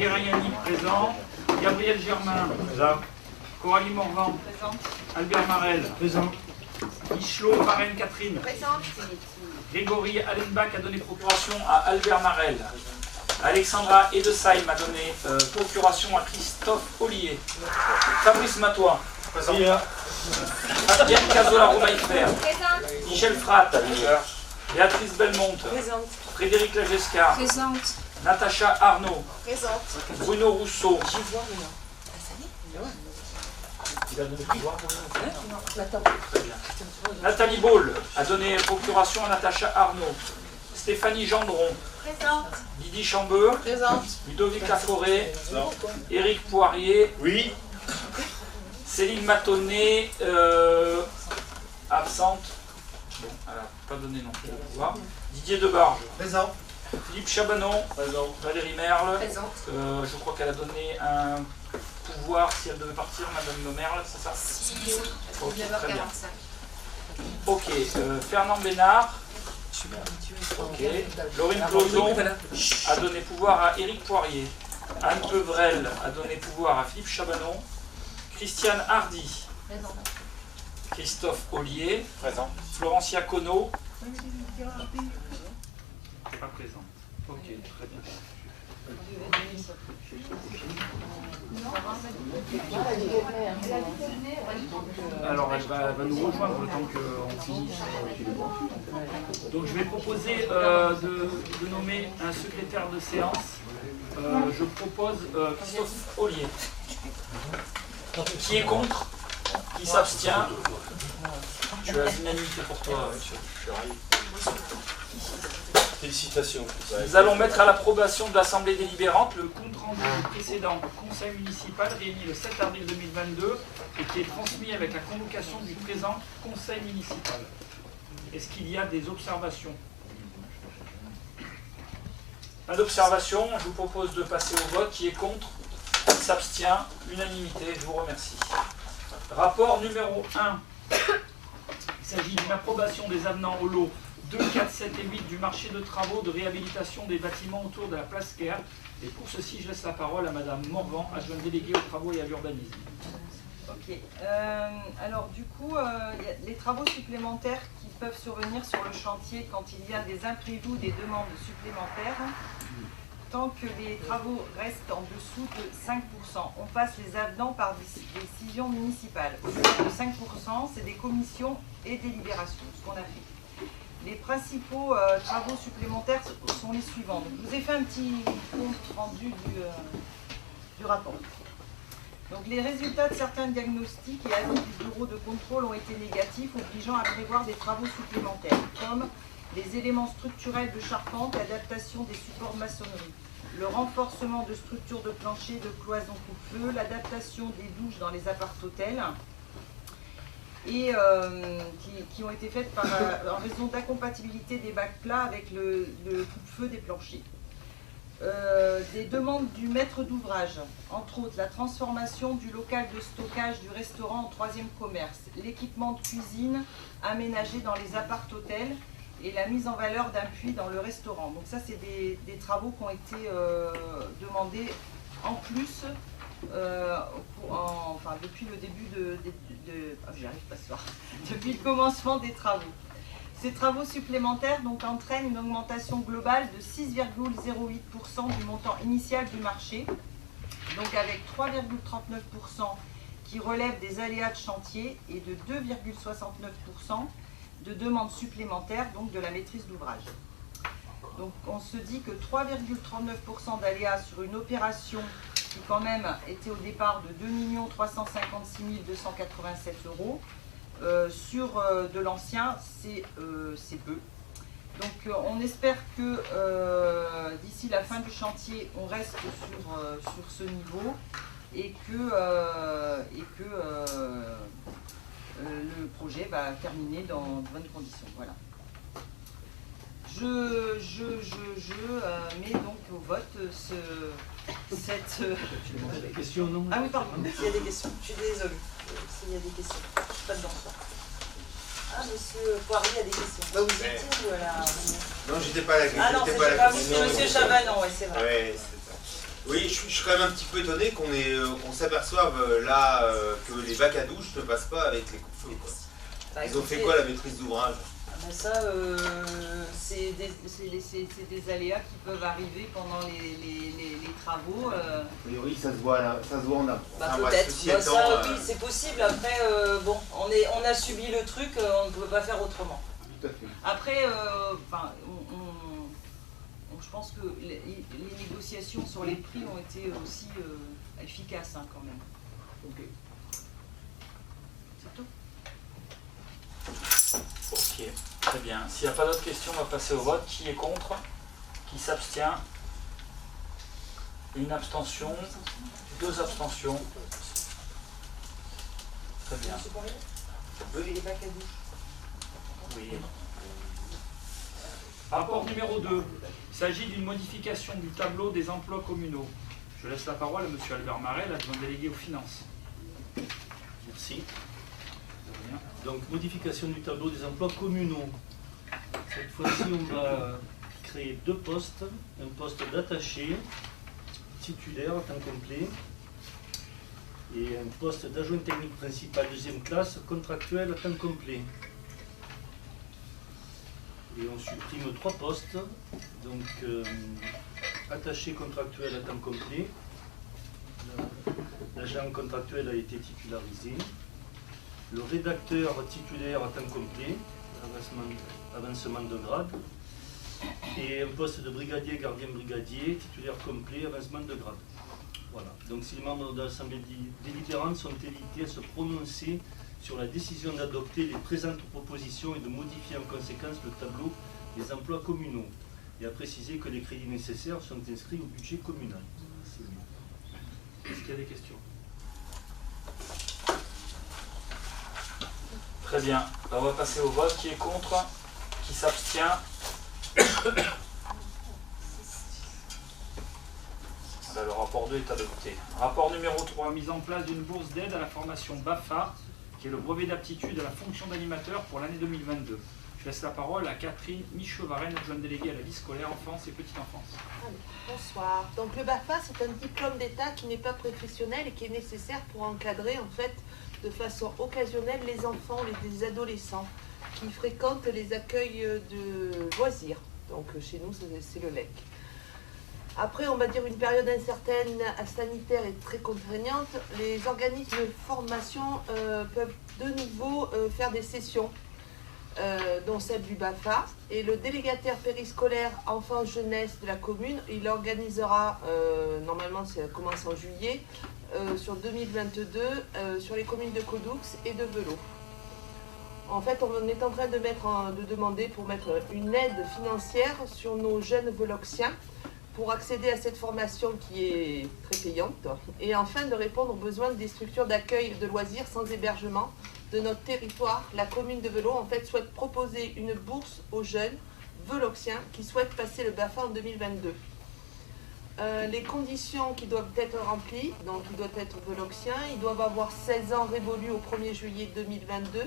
Guériani présent. Gabriel Germain. Présent. Coralie Morvan. Présent. Albert Marel. Présent. Michelot Varenne Catherine. Présente. Grégory Allenbach a donné procuration à Albert Marel. Alexandra Edesheim a donné procuration à Christophe Ollier. Fabrice Matois. Présent. Fabienne Cazola-Romaïfer. Présente. Michel Fratt. Béatrice Belmonte. Présente. Frédéric Lagescar. Présente. Natacha Arnaud. Présente. Bruno Rousseau. J'y vois rien. Il a donné pouvoir. Très bien. Nathalie Baul a donné procuration à Natacha Arnaud. Stéphanie Gendron. Présente. Lydie Chambeux. Présente. Ludovic Laforêt. Éric Poirier. Oui. Céline Matonnet. Absente. Bon, elle n'a pas donné non plus au pouvoir. Didier Debarge. Présent. Philippe Chabanon. Présent. Valérie Merle. Présente. Je crois qu'elle a donné un pouvoir si elle devait partir, Madame Merle, c'est ça? Ok, très bien. Ok, Fernand Bénard. Ok. Laurine Closon a donné pouvoir à Éric Poirier. Anne Pevrel a donné pouvoir à Philippe Chabanon. Christiane Hardy. Christophe Ollier. Présent. Florencia Conneau. Pas présente. Ok, très bien. Alors elle va nous rejoindre le temps qu'on finisse. Donc je vais proposer de nommer un secrétaire de séance. Je propose Christophe Ollier. Qui est contre? Qui s'abstient? Tu as l'unanimité pour toi, monsieur. Félicitations. Nous allons mettre à l'approbation de l'Assemblée délibérante le compte rendu du précédent conseil municipal réuni le 7 avril 2022 et qui est transmis avec la convocation du présent conseil municipal. Est-ce qu'il y a des observations? Pas d'observation, je vous propose de passer au vote. Qui est contre? Qui s'abstient? Unanimité, je vous remercie. Rapport numéro 1. Il s'agit d'une approbation des avenants au lot 2, 4, 7 et 8 du marché de travaux de réhabilitation des bâtiments autour de la place Caire. Et pour ceci, je laisse la parole à Madame Morvan, adjointe déléguée aux travaux et à l'urbanisme. Ok. Alors du coup, il y a les travaux supplémentaires qui peuvent survenir sur le chantier quand il y a des imprévus ou des demandes supplémentaires. Tant que les travaux restent en dessous de 5%, on passe les avenants par décision municipale. Au-delà de 5%, c'est des commissions et délibérations, ce qu'on a fait. Les principaux travaux supplémentaires sont les suivants. Donc, je vous ai fait un petit compte rendu du rapport. Donc, les résultats de certains diagnostics et avis du bureau de contrôle ont été négatifs, obligeant à prévoir des travaux supplémentaires, comme les éléments structurels de charpente, l'adaptation des supports de maçonnerie, le renforcement de structures de plancher, de cloisons coupe-feu, l'adaptation des douches dans les appart-hôtels, et qui ont été faites en raison d'incompatibilité des bacs plats avec le coupe-feu des planchers. Des demandes du maître d'ouvrage, entre autres la transformation du local de stockage du restaurant en troisième commerce, l'équipement de cuisine aménagé dans les appart-hôtels et la mise en valeur d'un puits dans le restaurant. Donc ça, c'est des travaux qui ont été demandés en plus depuis le début j'arrive pas ce soir, depuis le commencement des travaux. Ces travaux supplémentaires donc entraînent une augmentation globale de 6,08% du montant initial du marché, donc avec 3,39% qui relèvent des aléas de chantier et de 2,69% de demandes supplémentaires, donc de la maîtrise d'ouvrage. Donc on se dit que 3,39% d'aléas sur une opération qui quand même était au départ de 2 356 287 €, sur de l'ancien, c'est peu. Donc on espère que d'ici la fin du chantier, on reste sur ce niveau et que le projet va terminer dans de bonnes conditions. Voilà. Je mets donc au vote cette... Des questions, non? Ah oui, pardon, s'il y a des questions, je suis désolée. S'il y a des questions, je ne suis pas dedans. Ah, monsieur Poirier a des questions. Bah, vous étiez ou à la... Non, j'étais pas là. Ah non, c'est pas vous, c'est monsieur Chabanon, oui, c'est vrai. Oui, c'est ça. Oui, je suis quand même un petit peu étonné qu'on s'aperçoive là que les bacs à douche ne passent pas avec les coups-feux. Ils ont fait quoi la maîtrise d'ouvrage? Ça, c'est des aléas qui peuvent arriver pendant les travaux. Oui, ça se voit en amont. Peut-être. Ça, oui, c'est possible. Après, bon, on a subi le truc, on ne peut pas faire autrement. Tout à fait. Après, je pense que les négociations sur les prix ont été aussi efficaces quand même. Ok. C'est tout. Ok, très bien. S'il n'y a pas d'autres questions, on va passer au vote. Qui est contre? Qui s'abstient? Une abstention? 2 abstentions. Très bien. Oui, les bacs à douche. Oui. Rapport numéro 2. Il s'agit d'une modification du tableau des emplois communaux. Je laisse la parole à M. Albert Maret, l'adjoint délégué aux finances. Merci. Donc, modification du tableau des emplois communaux. Cette fois-ci, on va créer 2 postes. Un poste d'attaché, titulaire à temps complet, et un poste d'adjoint technique principal 2e classe, contractuel à temps complet. Et on supprime 3 postes. Donc, attaché contractuel à temps complet. L'agent contractuel a été titularisé. Le rédacteur titulaire à temps complet, avancement de grade, et un poste de brigadier, gardien brigadier, titulaire complet, avancement de grade. Voilà. Donc si les membres de l'Assemblée délibérante sont invités à se prononcer sur la décision d'adopter les présentes propositions et de modifier en conséquence le tableau des emplois communaux, et à préciser que les crédits nécessaires sont inscrits au budget communal. Est-ce qu'il y a des questions? Très bien. On va passer au vote. Qui est contre? Qui s'abstient? Le rapport 2 est adopté. Rapport numéro 3. Mise en place d'une bourse d'aide à la formation BAFA, qui est le brevet d'aptitude à la fonction d'animateur pour l'année 2022. Je laisse la parole à Catherine Michevarenne, adjointe déléguée à la vie scolaire, enfance et petite enfance. Bonsoir. Donc le BAFA, c'est un diplôme d'État qui n'est pas professionnel et qui est nécessaire pour encadrer en fait de façon occasionnelle les enfants, les adolescents qui fréquentent les accueils de loisirs. Donc chez nous, c'est le LEC. Après, on va dire une période incertaine, sanitaire et très contraignante, les organismes de formation peuvent de nouveau faire des sessions, dont celle du BAFA. Et le délégataire périscolaire enfants-jeunesse de la commune, il organisera, normalement ça commence en juillet, sur 2022, sur les communes de Codoux et de Velot. En fait, on est en train de demander pour mettre une aide financière sur nos jeunes veloxiens pour accéder à cette formation qui est très payante, et enfin de répondre aux besoins des structures d'accueil de loisirs sans hébergement de notre territoire. La commune de Velot en fait souhaite proposer une bourse aux jeunes veloxiens qui souhaitent passer le BAFA en 2022. Les conditions qui doivent être remplies, donc ils doivent être veloxiens, ils doivent avoir 16 ans révolus au 1er juillet 2022,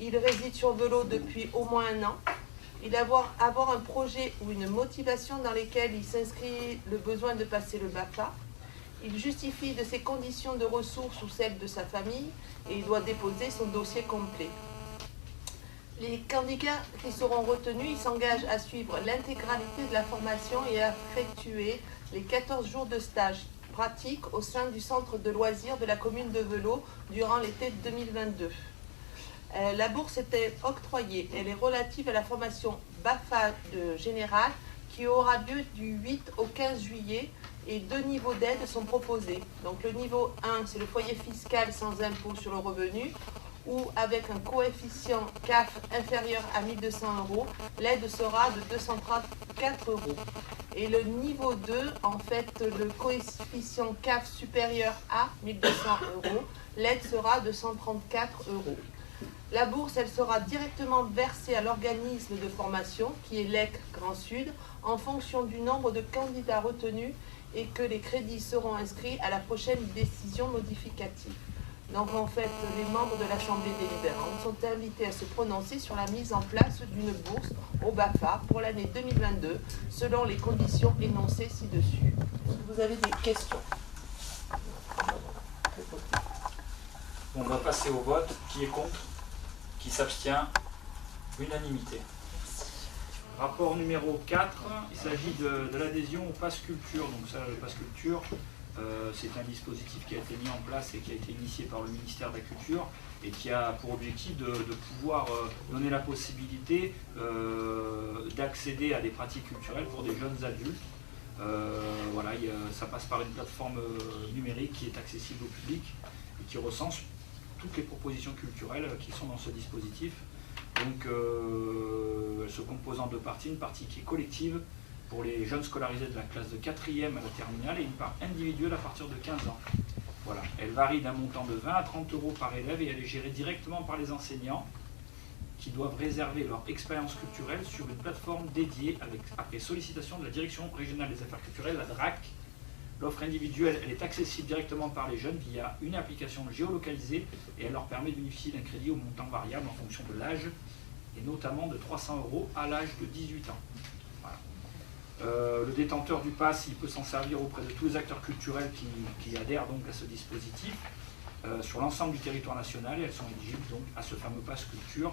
ils résident sur Velot depuis au moins 1 an, il avoir un projet ou une motivation dans lesquelles il s'inscrit le besoin de passer le BAFA, il justifie de ses conditions de ressources ou celles de sa famille et il doit déposer son dossier complet. Les candidats qui seront retenus, ils s'engagent à suivre l'intégralité de la formation et à effectuer les 14 jours de stage pratique au sein du centre de loisirs de la commune de Velot durant l'été 2022. La bourse était octroyée, elle est relative à la formation BAFA générale qui aura lieu du 8 au 15 juillet et 2 niveaux d'aide sont proposés. Donc le niveau 1, c'est le foyer fiscal sans impôt sur le revenu ou avec un coefficient CAF inférieur à 1 200 €, l'aide sera de 234 €. Et le niveau 2, en fait, le coefficient CAF supérieur à 1 200 €, l'aide sera de 134 €. La bourse, elle sera directement versée à l'organisme de formation, qui est l'EC Grand Sud, en fonction du nombre de candidats retenus et que les crédits seront inscrits à la prochaine décision modificative. Donc en fait, les membres de l'Assemblée délibérante sont invités à se prononcer sur la mise en place d'une bourse au BAFA pour l'année 2022, selon les conditions énoncées ci-dessus. Est-ce que vous avez des questions? On va passer au vote. Qui est contre? Qui s'abstient? Unanimité. Rapport numéro 4, il s'agit de l'adhésion au Pass Culture. Donc ça, le Pass Culture, c'est un dispositif qui a été mis en place et qui a été initié par le ministère de la Culture et qui a pour objectif de pouvoir donner la possibilité d'accéder à des pratiques culturelles pour des jeunes adultes. Voilà, ça passe par une plateforme numérique qui est accessible au public et qui recense toutes les propositions culturelles qui sont dans ce dispositif. Donc, elle se compose en deux parties, une partie qui est collective pour les jeunes scolarisés de la classe de 4e à la terminale et une part individuelle à partir de 15 ans. Voilà. Elle varie d'un montant de 20 à 30 € par élève et elle est gérée directement par les enseignants qui doivent réserver leur expérience culturelle sur une plateforme dédiée après sollicitation de la Direction régionale des affaires culturelles, la DRAC. L'offre individuelle, elle est accessible directement par les jeunes via une application géolocalisée et elle leur permet de bénéficier d'un crédit au montant variable en fonction de l'âge et notamment de 300 € à l'âge de 18 ans. Voilà. Le détenteur du pass, il peut s'en servir auprès de tous les acteurs culturels qui adhèrent donc à ce dispositif sur l'ensemble du territoire national et elles sont éligibles donc à ce fameux pass culture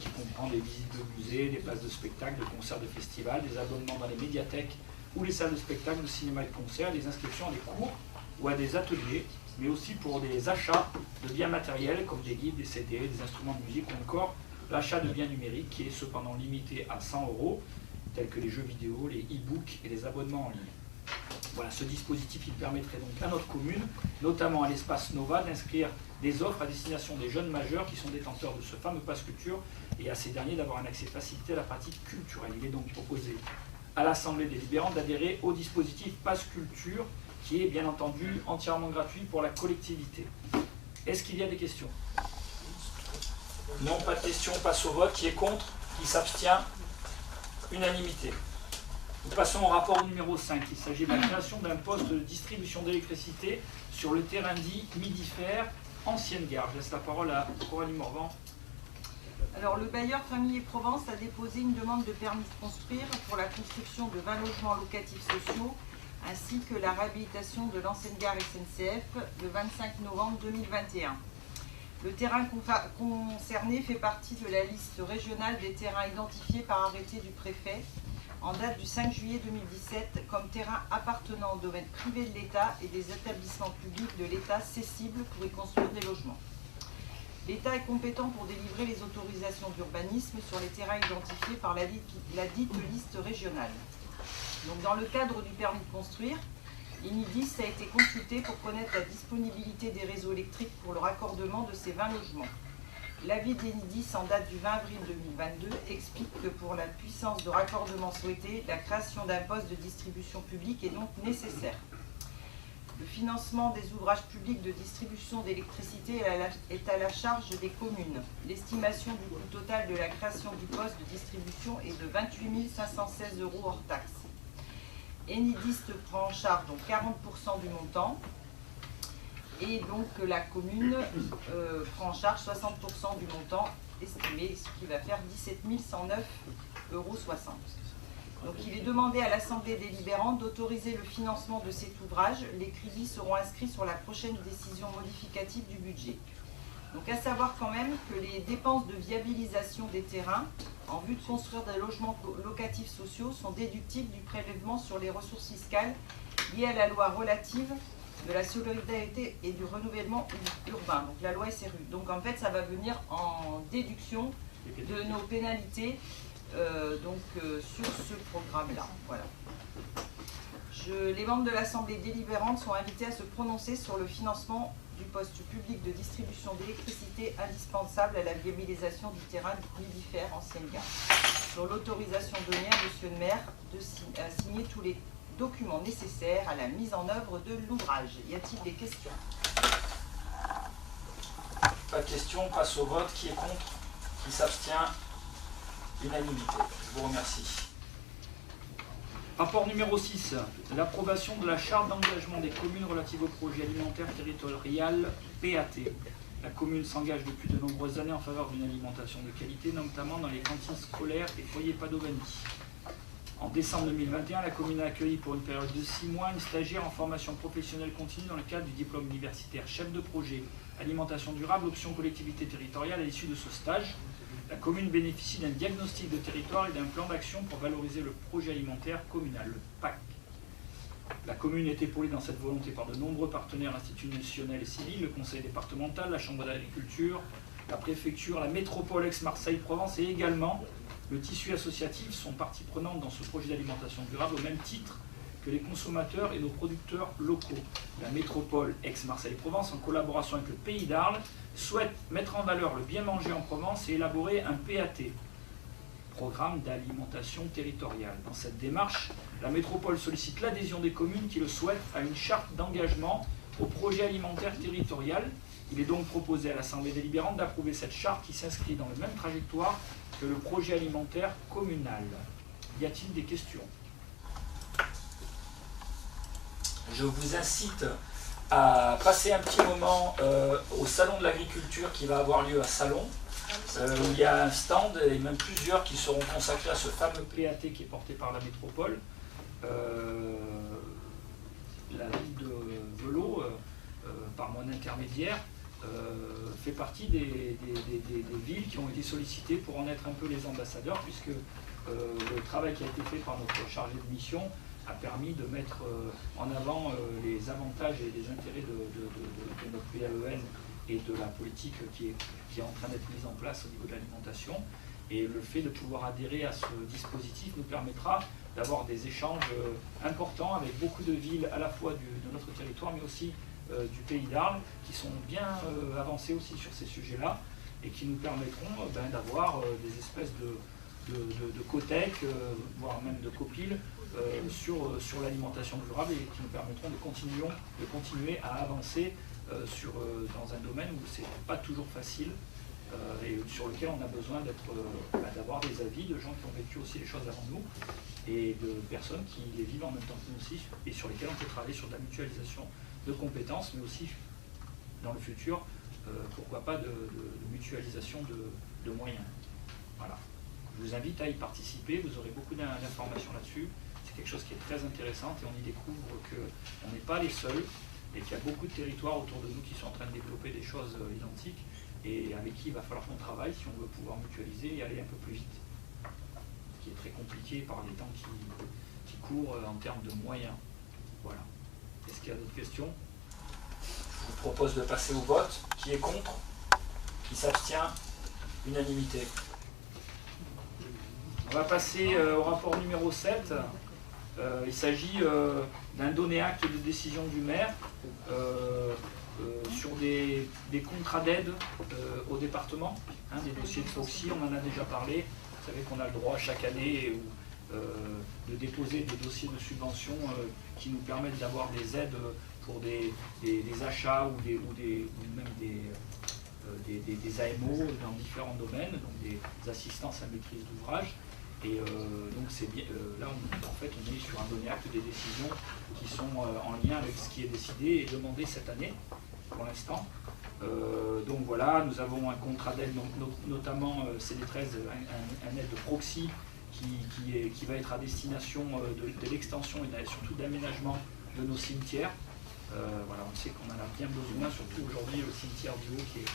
qui comprend des visites de musées, des places de spectacles, de concerts, de festivals, des abonnements dans les médiathèques ou les salles de spectacle, de cinéma et de concert, des inscriptions à des cours ou à des ateliers, mais aussi pour des achats de biens matériels comme des livres, des CD, des instruments de musique ou encore l'achat de biens numériques qui est cependant limité à 100 €, tels que les jeux vidéo, les e-books et les abonnements en ligne. Voilà, ce dispositif il permettrait donc à notre commune, notamment à l'espace Nova, d'inscrire des offres à destination des jeunes majeurs qui sont détenteurs de ce fameux pass culture et à ces derniers d'avoir un accès facilité à la pratique culturelle. Il est donc proposé à l'Assemblée délibérante d'adhérer au dispositif Pass Culture qui est bien entendu entièrement gratuit pour la collectivité. Est-ce qu'il y a des questions? Non, pas de questions, on passe au vote. Qui est contre? Qui s'abstient? Unanimité. Nous passons au rapport numéro 5. Il s'agit de la création d'un poste de distribution d'électricité sur le terrain dit Midi-Fer, ancienne gare. Je laisse la parole à Coralie Morvan. Alors, le bailleur Famille et Provence a déposé une demande de permis de construire pour la construction de 20 logements locatifs sociaux ainsi que la réhabilitation de l'ancienne gare SNCF le 25 novembre 2021. Le terrain concerné fait partie de la liste régionale des terrains identifiés par arrêté du préfet en date du 5 juillet 2017 comme terrain appartenant au domaine privé de l'État et des établissements publics de l'État cessibles pour y construire des logements. L'État est compétent pour délivrer les autorisations d'urbanisme sur les terrains identifiés par la dite liste régionale. Donc, dans le cadre du permis de construire, Enidis a été consulté pour connaître la disponibilité des réseaux électriques pour le raccordement de ces 20 logements. L'avis d'Enidis en date du 20 avril 2022 explique que pour la puissance de raccordement souhaitée, la création d'un poste de distribution publique est donc nécessaire. Le financement des ouvrages publics de distribution d'électricité est à la charge des communes. L'estimation du coût total de la création du poste de distribution est de 28 516 € hors taxes. Enidis prend en charge donc 40% du montant et donc la commune prend en charge 60% du montant estimé, ce qui va faire 17 109,60 €. Donc il est demandé à l'Assemblée délibérante d'autoriser le financement de cet ouvrage. Les crédits seront inscrits sur la prochaine décision modificative du budget. Donc à savoir quand même que les dépenses de viabilisation des terrains en vue de construire des logements locatifs sociaux sont déductibles du prélèvement sur les ressources fiscales liées à la loi relative de la solidarité et du renouvellement urbain, donc la loi SRU. Donc en fait ça va venir en déduction de nos pénalités sur ce programme-là. Voilà. Les membres de l'Assemblée délibérante sont invités à se prononcer sur le financement du poste public de distribution d'électricité indispensable à la viabilisation du terrain Midi-Fer, ancienne gare. Sur l'autorisation donnée à Monsieur le maire de signer tous les documents nécessaires à la mise en œuvre de l'ouvrage. Y a-t-il des questions? Pas de questions, on passe au vote. Qui est contre? Qui s'abstient? Unanimité. Je vous remercie. Rapport numéro 6, l'approbation de la charte d'engagement des communes relative au projet alimentaire territorial PAT. La commune s'engage depuis de nombreuses années en faveur d'une alimentation de qualité, notamment dans les cantines scolaires et foyers Padovani. En décembre 2021, la commune a accueilli pour une période de 6 mois une stagiaire en formation professionnelle continue dans le cadre du diplôme universitaire chef de projet alimentation durable, option collectivité territoriale. À l'issue de ce stage, la commune bénéficie d'un diagnostic de territoire et d'un plan d'action pour valoriser le projet alimentaire communal, le PAC. La commune est épaulée dans cette volonté par de nombreux partenaires institutionnels et civils, le conseil départemental, la chambre d'agriculture, la préfecture, la métropole Aix-Marseille-Provence et également le tissu associatif sont partie prenante dans ce projet d'alimentation durable au même titre que les consommateurs et nos producteurs locaux. La métropole Aix-Marseille-Provence, en collaboration avec le Pays d'Arles, souhaite mettre en valeur le bien manger en Provence et élaborer un PAT, programme d'alimentation territoriale. Dans cette démarche, la métropole sollicite l'adhésion des communes qui le souhaitent à une charte d'engagement au projet alimentaire territorial. Il est donc proposé à l'Assemblée délibérante d'approuver cette charte qui s'inscrit dans la même trajectoire que le projet alimentaire communal. Y a-t-il des questions ? Je vous incite à passer un petit moment au salon de l'agriculture qui va avoir lieu à Salon, où il y a un stand et même plusieurs qui seront consacrés à ce fameux PAT qui est porté par la métropole. La ville de Velot, par mon intermédiaire, fait partie des villes qui ont été sollicitées pour en être un peu les ambassadeurs, puisque le travail qui a été fait par notre chargé de mission a permis de mettre en avant les avantages et les intérêts de notre PAEN et de la politique qui est en train d'être mise en place au niveau de l'alimentation. Et le fait de pouvoir adhérer à ce dispositif nous permettra d'avoir des échanges importants avec beaucoup de villes à la fois de notre territoire, mais aussi du Pays d'Arles, qui sont bien avancés aussi sur ces sujets-là et qui nous permettront d'avoir des espèces de cotec, voire même de copiles sur l'alimentation durable et qui nous permettront de continuer à avancer dans un domaine où c'est pas toujours facile et sur lequel on a besoin d'avoir des avis de gens qui ont vécu aussi les choses avant nous et de personnes qui les vivent en même temps que nous aussi et sur lesquelles on peut travailler sur de la mutualisation de compétences, mais aussi dans le futur, pourquoi pas de mutualisation de moyens. Voilà. Je vous invite à y participer, vous aurez beaucoup d'informations là-dessus. C'est quelque chose qui est très intéressant et on y découvre qu'on n'est pas les seuls et qu'il y a beaucoup de territoires autour de nous qui sont en train de développer des choses identiques et avec qui il va falloir qu'on travaille si on veut pouvoir mutualiser et aller un peu plus vite. Ce qui est très compliqué par les temps qui courent en termes de moyens. Voilà. Est-ce qu'il y a d'autres questions ? Je vous propose de passer au vote. Qui est contre ? Qui s'abstient ? Unanimité. On va passer au rapport numéro 7. Il s'agit d'un donné acte de décision du maire sur des contrats d'aide au département, des dossiers de FOXI, on en a déjà parlé. Vous savez qu'on a le droit chaque année de déposer des dossiers de subvention qui nous permettent d'avoir des aides pour des achats ou même des AMO dans différents domaines, donc des assistances à maîtrise d'ouvrage. Et donc c'est bien, là en fait on est sur un donné acte des décisions qui sont en lien avec ce qui est décidé et demandé cette année pour l'instant. Donc voilà, nous avons un contrat d'aide, notamment CD13, un aide de proxy qui va être à destination de l'extension et surtout d'aménagement de nos cimetières. Voilà, on sait qu'on en a bien besoin, surtout aujourd'hui le cimetière du Haut qui est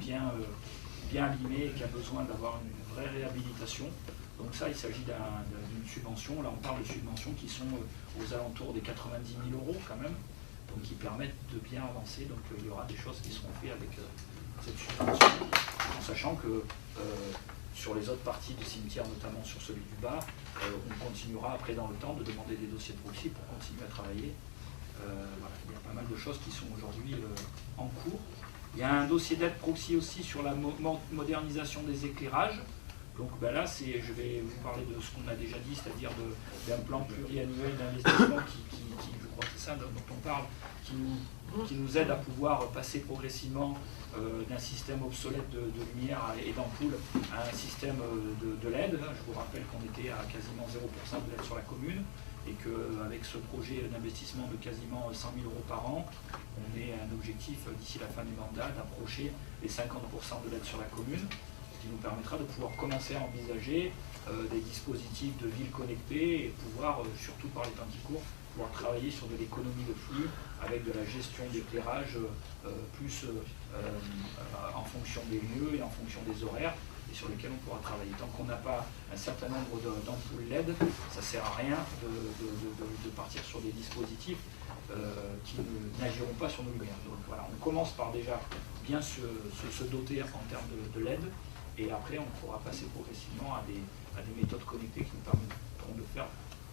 bien abîmé et qui a besoin d'avoir une vraie réhabilitation. Donc ça, il s'agit d'une subvention. Là, on parle de subventions qui sont aux alentours des 90 000 € quand même, donc qui permettent de bien avancer. Donc il y aura des choses qui seront faites avec cette subvention, en sachant que sur les autres parties du cimetière, notamment sur celui du bas, on continuera après dans le temps de demander des dossiers de proxy pour continuer à travailler. Voilà, il y a pas mal de choses qui sont aujourd'hui en cours. Il y a un dossier d'aide proxy aussi sur la modernisation des éclairages. Donc là, je vais vous parler de ce qu'on a déjà dit, c'est-à-dire d'un plan pluriannuel d'investissement qui, je crois que c'est ça dont on parle, qui nous aide à pouvoir passer progressivement d'un système obsolète de lumière et d'ampoule à un système de LED. Je vous rappelle qu'on était à quasiment 0% de LED sur la commune, et qu'avec ce projet d'investissement de quasiment 100 000 € par an, on ait un objectif d'ici la fin du mandat d'approcher les 50% de l'aide sur la commune, ce qui nous permettra de pouvoir commencer à envisager des dispositifs de ville connectées et pouvoir, surtout par les temps qui courent, pouvoir travailler sur de l'économie de flux avec de la gestion d'éclairage plus en fonction des lieux et en fonction des horaires, et sur lesquels on pourra travailler. Tant qu'on n'a pas un certain nombre d'ampoules LED, ça ne sert à rien de partir sur des dispositifs qui n'agiront pas sur nos lumières. Donc voilà, on commence par déjà bien se doter en termes de LED, et après on pourra passer progressivement à des méthodes connectées qui nous permettront de faire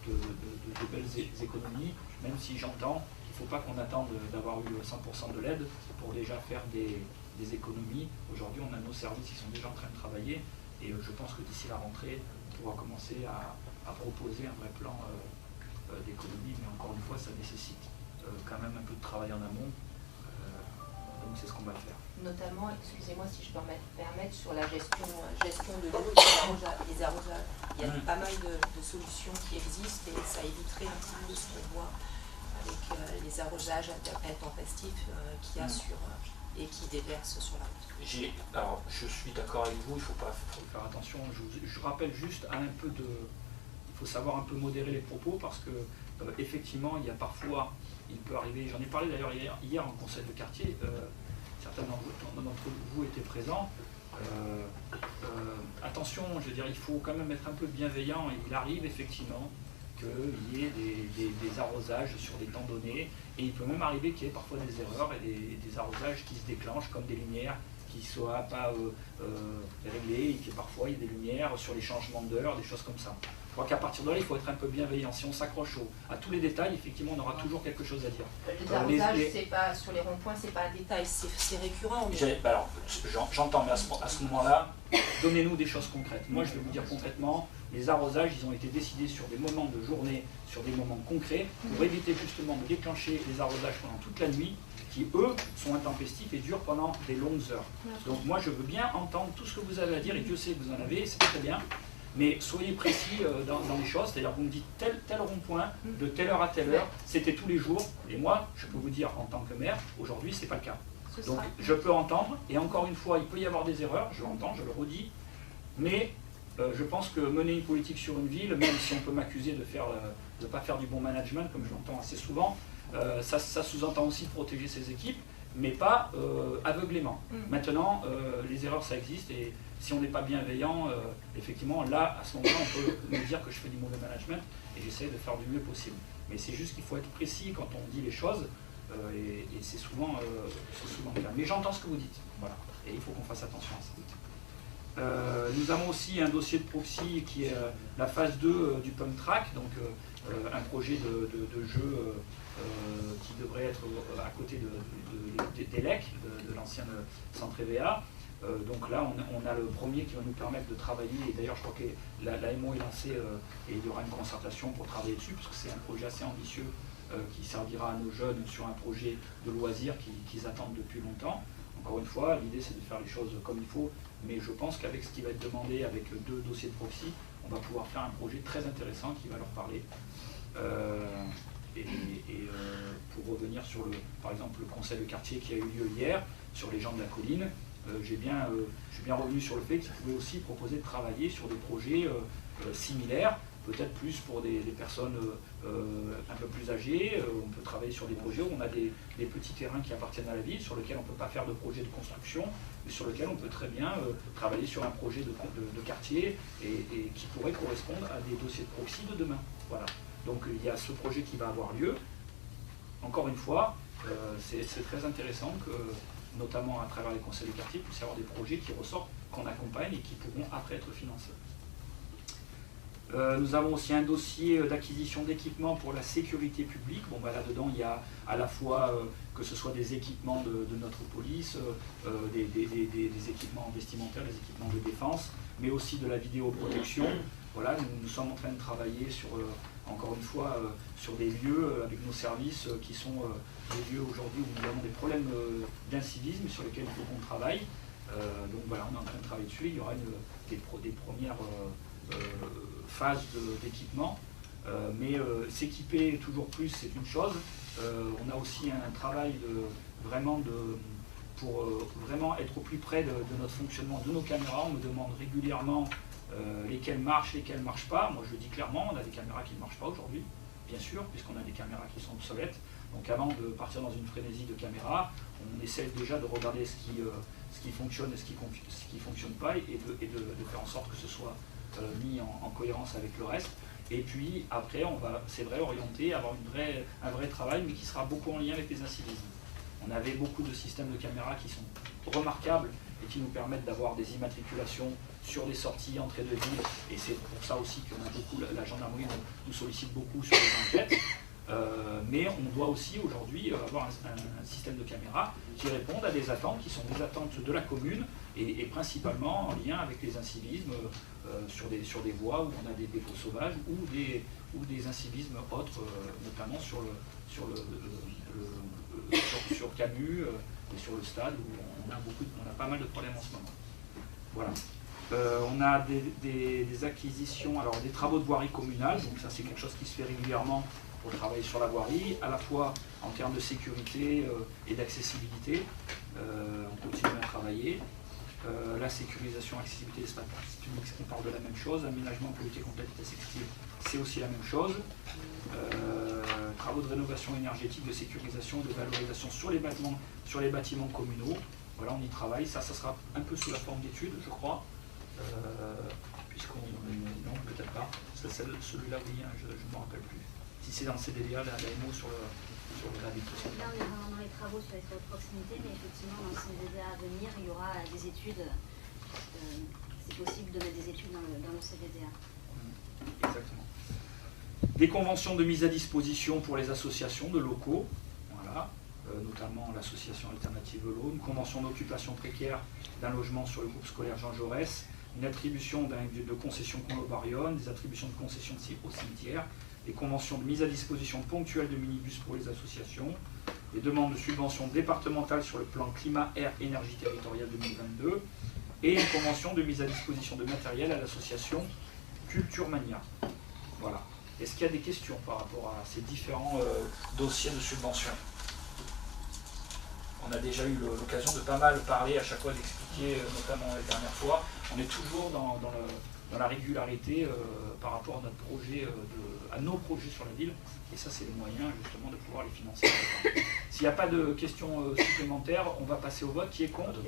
de belles économies, même si j'entends qu'il ne faut pas qu'on attende d'avoir eu 100% de LED pour déjà faire des économies. Aujourd'hui, on a nos services qui sont déjà en train de travailler, et je pense que d'ici la rentrée, on pourra commencer à proposer un vrai plan d'économie, mais encore une fois, ça nécessite quand même un peu de travail en amont, donc c'est ce qu'on va faire. Notamment, excusez-moi si je peux me permettre, sur la gestion de l'eau, les arrosages. Il y a pas mal de solutions qui existent, et ça éviterait un petit peu ce qu'on voit avec les arrosages intempestifs qu'il y a et qui déversent sur la route. Alors, je suis d'accord avec vous, il faut faire attention. Je rappelle juste il faut savoir un peu modérer les propos, parce que effectivement, il y a parfois, il peut arriver, j'en ai parlé d'ailleurs hier en conseil de quartier, certains d'entre vous étaient présents. Attention, je veux dire, il faut quand même être un peu bienveillant, et il arrive effectivement qu'il y ait des arrosages sur des temps donnés, et il peut même arriver qu'il y ait parfois des erreurs et des arrosages qui se déclenchent comme des lumières qui ne soient pas réglées, et que parfois il y a des lumières sur les changements d'heure, des choses comme ça. Je crois qu'à partir de là, il faut être un peu bienveillant. Si on s'accroche à tous les détails, effectivement, on aura toujours quelque chose à dire. Les arrosages, c'est pas sur les ronds-points, c'est pas un détail, c'est récurrent. Mais... Alors, j'entends, mais à ce moment-là, donnez-nous des choses concrètes. Moi, je vais vous dire concrètement, les arrosages, ils ont été décidés sur des moments de journée, sur des moments concrets, pour éviter justement de déclencher les arrosages pendant toute la nuit, qui, eux, sont intempestifs et durent pendant des longues heures. Donc moi, je veux bien entendre tout ce que vous avez à dire, et Dieu sait que vous en avez, c'est très bien. Mais soyez précis dans les choses, c'est-à-dire vous me dites tel rond-point, de telle heure à telle heure, c'était tous les jours. Et moi, je peux vous dire en tant que maire, aujourd'hui, ce n'est pas le cas. Donc je peux entendre, et encore une fois, il peut y avoir des erreurs, je l'entends, je le redis, mais je pense que mener une politique sur une ville, même si on peut m'accuser de ne pas faire du bon management, comme je l'entends assez souvent, ça sous-entend aussi protéger ses équipes, mais pas aveuglément. Maintenant, les erreurs, ça existe, et si on n'est pas bienveillant, effectivement, là, à ce moment-là, on peut me dire que je fais du mauvais management, et j'essaie de faire du mieux possible. Mais c'est juste qu'il faut être précis quand on dit les choses, et c'est souvent le cas. Mais j'entends ce que vous dites, voilà, et il faut qu'on fasse attention à ça. Nous avons aussi un dossier de proxy qui est la phase 2 du Pump Track, donc un projet de jeu qui devrait être à côté des LEC, de l'ancienne centre EVA. Donc là, on a le premier qui va nous permettre de travailler, et d'ailleurs je crois que la MO est lancée et il y aura une concertation pour travailler dessus, parce que c'est un projet assez ambitieux qui servira à nos jeunes sur un projet de loisirs qu'ils attendent depuis longtemps. Encore une fois, l'idée c'est de faire les choses comme il faut, mais je pense qu'avec ce qui va être demandé, avec 2 dossiers de proxy, on va pouvoir faire un projet très intéressant qui va leur parler. Pour revenir sur, par exemple, le conseil de quartier qui a eu lieu hier, sur les gens de la colline, je suis bien revenu sur le fait qu'ils pouvaient aussi proposer de travailler sur des projets similaires, peut-être plus pour des personnes un peu plus âgées. On peut travailler sur des projets où on a des petits terrains qui appartiennent à la ville, sur lesquels on ne peut pas faire de projet de construction, mais sur lesquels on peut très bien travailler sur un projet de quartier et qui pourrait correspondre à des dossiers de proxy de demain. Voilà. Donc il y a ce projet qui va avoir lieu. Encore une fois, c'est très intéressant que, notamment à travers les conseils de quartier, il puisse y avoir des projets qui ressortent, qu'on accompagne et qui pourront après être financés. Nous avons aussi un dossier d'acquisition d'équipements pour la sécurité publique. Bon, bah, là-dedans, il y a à la fois que ce soit des équipements de notre police, des équipements vestimentaires, des équipements de défense, mais aussi de la vidéoprotection. Voilà, nous sommes en train de travailler sur, encore une fois, sur des lieux avec nos services qui sont des lieux aujourd'hui où nous avons des problèmes d'incivisme sur lesquels il faut qu'on travaille. Donc voilà, on est en train de travailler dessus. Il y aura des premières phases d'équipement. mais s'équiper toujours plus, c'est une chose. On a aussi un travail pour vraiment être au plus près de notre fonctionnement de nos caméras. On me demande régulièrement lesquelles marchent, lesquelles ne marchent pas. Moi je le dis clairement, on a des caméras qui ne marchent pas aujourd'hui, bien sûr, puisqu'on a des caméras qui sont obsolètes. Donc avant de partir dans une frénésie de caméras, on essaie déjà de regarder ce qui fonctionne et ce qui ne fonctionne pas, et de faire en sorte que ce soit mis en cohérence avec le reste. Et puis après, on va, c'est vrai, orienter, avoir un vrai travail, mais qui sera beaucoup en lien avec les incivismes. On avait beaucoup de systèmes de caméras qui sont remarquables et qui nous permettent d'avoir des immatriculations sur des sorties, entrées de ville, et c'est pour ça aussi qu'on a beaucoup, la gendarmerie nous sollicite beaucoup sur les enquêtes. Mais on doit aussi aujourd'hui avoir un système de caméras qui répondent à des attentes qui sont des attentes de la commune et principalement en lien avec les incivismes sur des voies où on a des dépôts sauvages ou des incivismes autres, notamment sur Camus et sur le stade où on a pas mal de problèmes en ce moment. Voilà. On a des acquisitions, alors des travaux de voirie communale, donc ça c'est quelque chose qui se fait régulièrement pour travailler sur la voirie, à la fois en termes de sécurité et d'accessibilité. On continue à travailler. La sécurisation, accessibilité des espaces publics, on parle de la même chose. Aménagement pour lutter contre l'habitat sextile, c'est aussi la même chose. Travaux de rénovation énergétique, de sécurisation, de valorisation sur les bâtiments communaux. Voilà, on y travaille. Ça sera un peu sous la forme d'études, je crois. Non, peut-être pas. Celui-là, oui, hein, je ne me rappelle plus. Si c'est dans le CDDA, la MO sur le réhabilitation. Là, on est vraiment dans les travaux sur les travaux de proximité, mais effectivement, dans le CDDA à venir, il y aura des études. C'est possible de mettre des études dans le CDDA. Exactement. Des conventions de mise à disposition pour les associations de locaux, voilà, notamment l'association Alternative Vélo, une convention d'occupation précaire d'un logement sur le groupe scolaire Jean Jaurès, une attribution de concession Colobarion, des attributions de concession au cimetière, des conventions de mise à disposition ponctuelle de minibus pour les associations, des demandes de subventions départementales sur le plan climat, air, énergie territoriale 2022, et une convention de mise à disposition de matériel à l'association Culture Mania. Voilà. Est-ce qu'il y a des questions par rapport à ces différents dossiers de subvention? On a déjà eu l'occasion de pas mal parler, à chaque fois d'expliquer, notamment la dernière fois. On est toujours dans la régularité par rapport à notre projet, à nos projets sur la ville. Et ça, c'est le moyen justement de pouvoir les financer. S'il n'y a pas de questions supplémentaires, on va passer au vote. Qui est contre?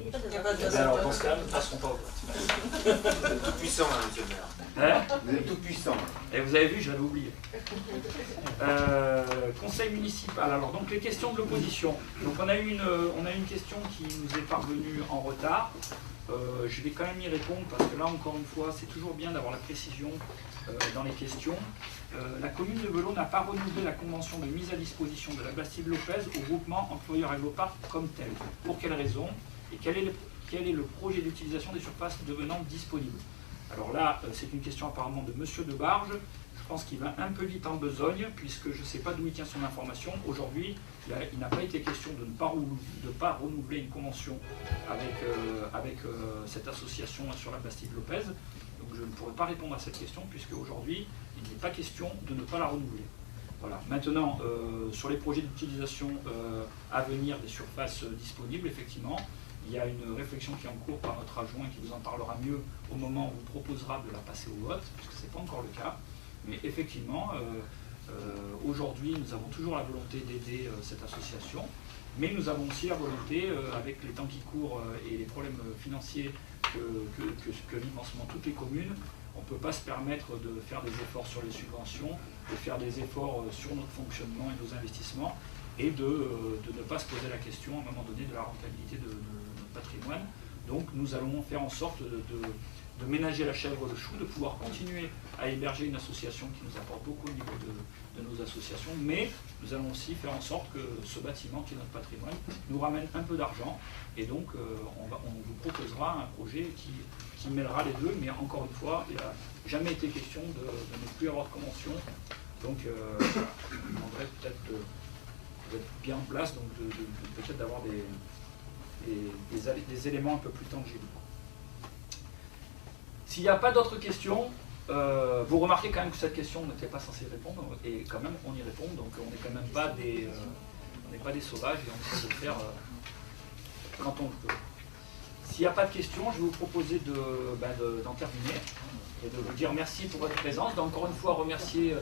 Alors, dans ce cas, nous ne passerons pas au vote. Vous êtes tout puissant, hein, monsieur le maire. Vous êtes tout puissant. Et vous avez vu, je l'avais oublié. Conseil municipal. Alors, donc les questions de l'opposition. Donc, on a eu une question qui nous est parvenue en retard. Je vais quand même y répondre parce que là, encore une fois, c'est toujours bien d'avoir la précision dans les questions. La commune de Belot n'a pas renouvelé la convention de mise à disposition de la Bastide-Lopez au groupement employeur Agloparc comme tel. Pour quelle raison? Et quel est le projet d'utilisation des surfaces devenant disponibles? Alors là, c'est une question apparemment de Monsieur Debarge. Je pense qu'il va un peu vite en besogne, puisque je ne sais pas d'où il tient son information. Aujourd'hui, il n'a pas été question de ne pas renouveler une convention avec cette association sur la Bastide-Lopez. Donc je ne pourrais pas répondre à cette question, puisque aujourd'hui, il n'est pas question de ne pas la renouveler. Voilà. Maintenant, sur les projets d'utilisation à venir des surfaces disponibles, effectivement, il y a une réflexion qui est en cours par notre adjoint qui vous en parlera mieux au moment où on vous proposera de la passer au vote, puisque ce n'est pas encore le cas. Mais effectivement, aujourd'hui, nous avons toujours la volonté d'aider cette association, mais nous avons aussi la volonté, avec les temps qui courent et les problèmes financiers que vivent en ce moment toutes les communes, on ne peut pas se permettre de faire des efforts sur les subventions, de faire des efforts sur notre fonctionnement et nos investissements, et de ne pas se poser la question à un moment donné de la rentabilité de notre patrimoine. Donc nous allons faire en sorte de ménager la chèvre le chou, de pouvoir continuer à héberger une association qui nous apporte beaucoup au niveau de nos associations, mais nous allons aussi faire en sorte que ce bâtiment qui est notre patrimoine nous ramène un peu d'argent, et donc on vous proposera un projet qui mêlera les deux, mais encore une fois, il n'a jamais été question de ne plus avoir de convention, donc je vous demanderai peut-être d'être bien en place, donc peut-être d'avoir des éléments un peu plus tangibles. S'il n'y a pas d'autres questions, Vous remarquez quand même que cette question, on n'était pas censé répondre, et quand même on y répond, donc on n'est quand même pas des, sauvages, et on essaie de le faire quand on le peut. S'il n'y a pas de questions, je vais vous proposer d'en terminer, et de vous dire merci pour votre présence, d'encore une fois remercier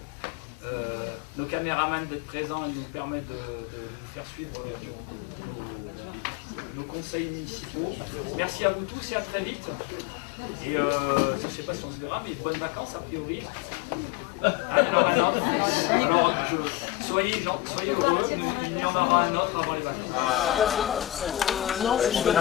nos caméramans d'être présents et de nous permettre de vous faire suivre nos conseils municipaux. Merci à vous tous et à très vite. Et je ne sais pas si on se verra, mais bonnes vacances a priori. Alors un autre. Alors soyez heureux, il y en aura un autre avant les vacances. Non, je veux dire.